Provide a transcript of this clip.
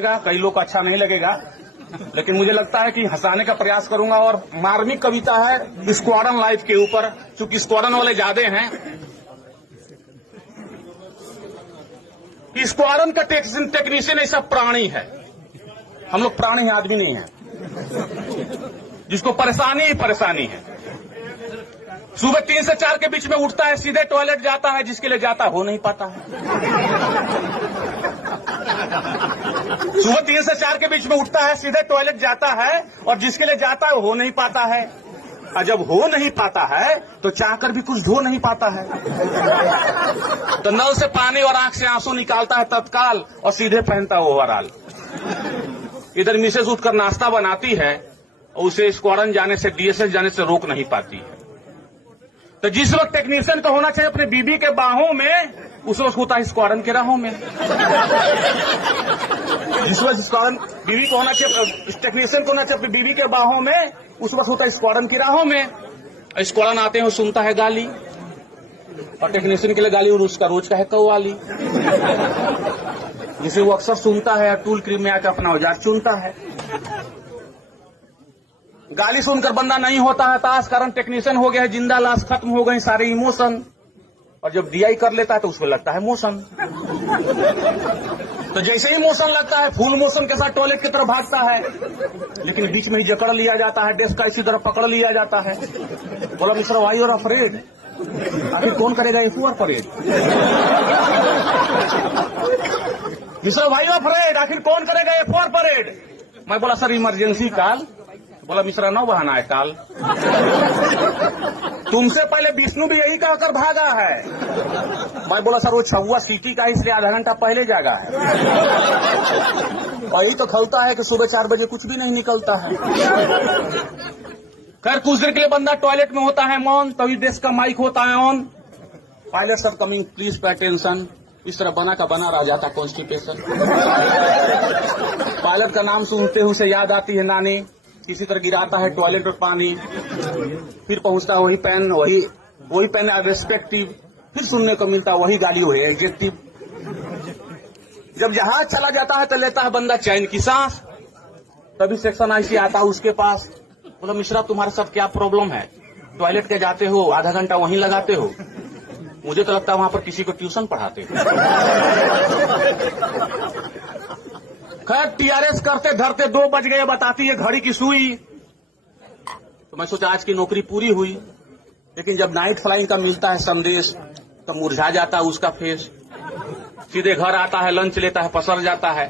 कई लोग को अच्छा नहीं लगेगा, लेकिन मुझे लगता है कि हंसाने का प्रयास करूंगा। और मार्मिक कविता है स्क्वाडन लाइफ के ऊपर, चूंकि स्क्वाडन वाले ज्यादा हैं। स्क्वाडन का टेक्नीशियन ऐसा प्राणी है, हम लोग प्राणी हैं, आदमी नहीं है, जिसको परेशानी ही परेशानी है। सुबह 3 से 4 के बीच में उठता है, सीधे टॉयलेट जाता है, जिसके लिए जाता हो नहीं पाता है। सुबह 3 से 4 के बीच में उठता है, सीधे टॉयलेट जाता है, और जिसके लिए जाता है हो नहीं पाता है। और जब हो नहीं पाता है तो चाहकर भी कुछ धो नहीं पाता है, तो नल से पानी और आंख से आंसू निकालता है तत्काल, और सीधे पहनता है ओवरऑल। इधर मिसेज उठकर नाश्ता बनाती है, और उसे स्क्वाडन जाने से, डीएसएस जाने से रोक नहीं पाती है। तो जिस वक्त टेक्नीशियन को होना चाहिए अपने बीबी के बाहों में, उस वक्त होता है स्क्वाडन के राहों में। जिस वक्त स्क्वाडन बीवी को होना चाहिए, टेक्नीशियन को होना चाहिए अपनी बीवी के बाहों में, उस वक्त होता है स्क्वाडन की राहों में। स्क्वाडन आते हैं, वो सुनता है गाली, और टेक्नीशियन के लिए गाली और उसका रोज का है कव्वाली, जिसे वो अक्सर सुनता है, टूल क्रीम में आकर अपना औजार चुनता है। गाली सुनकर बंदा नहीं होता है ताश, कारण टेक्नीशियन हो गया है जिंदा लाश, खत्म हो गए सारे इमोशन। और जब डीआई कर लेता है तो उसमें लगता है मोशन। तो जैसे ही मोशन लगता है, फुल मोशन के साथ टॉयलेट की तरफ भागता है, लेकिन बीच में ही जकड़ लिया जाता है, डेस्क का इसी तरह पकड़ लिया जाता है। बोला मिस्टर वाई और अफरेड, आखिर कौन करेगा ये फुअर परेड? मिस्टर वाई अफरेड, आखिर कौन करेगा ये फुअर परेड? मैं बोला सर इमरजेंसी कॉल। बोला मिश्रा नौ बहाना है काल, तुमसे पहले विष्णु भी यही कहकर भागा है। मैं बोला सर वो छुआ सीटी का, इसलिए आधा घंटा पहले जागा है। वही तो खलता है कि सुबह 4 बजे कुछ भी नहीं निकलता है। खैर कुछ देर के लिए बंदा टॉयलेट में होता है मौन, तभी डेस्क का माइक होता है on. Pilot sir coming, please pay attention. इस तरह बना का बना रह जाता कॉन्स्टिपेशन। पायलट का नाम सुनते हुए उसे याद आती है नानी, किसी तरह गिराता है टॉयलेट में पानी, फिर पहुंचता है वही पेन रेस्पेक्टिव, फिर सुनने को मिलता है वही गाली, वही एडजेक्टिव। जब जहाज चला जाता है तो लेता है बंदा चैन की सांस, तभी सेक्शन आईसी आता है उसके पास। बोला मिश्रा तुम्हारे साथ क्या प्रॉब्लम है? टॉयलेट के जाते हो, आधा घंटा वहीं लगाते हो, मुझे तो लगता है वहां पर किसी को ट्यूशन पढ़ाते हो। खैर टीआरएस करते धरते 2 बज गए, बताती है घड़ी की सुई। तो मैं सोचा आज की नौकरी पूरी हुई, लेकिन जब नाइट फ्लाइंग का मिलता है संदेश, तो मुरझा जाता है उसका फेस। सीधे घर आता है, लंच लेता है, पसर जाता है।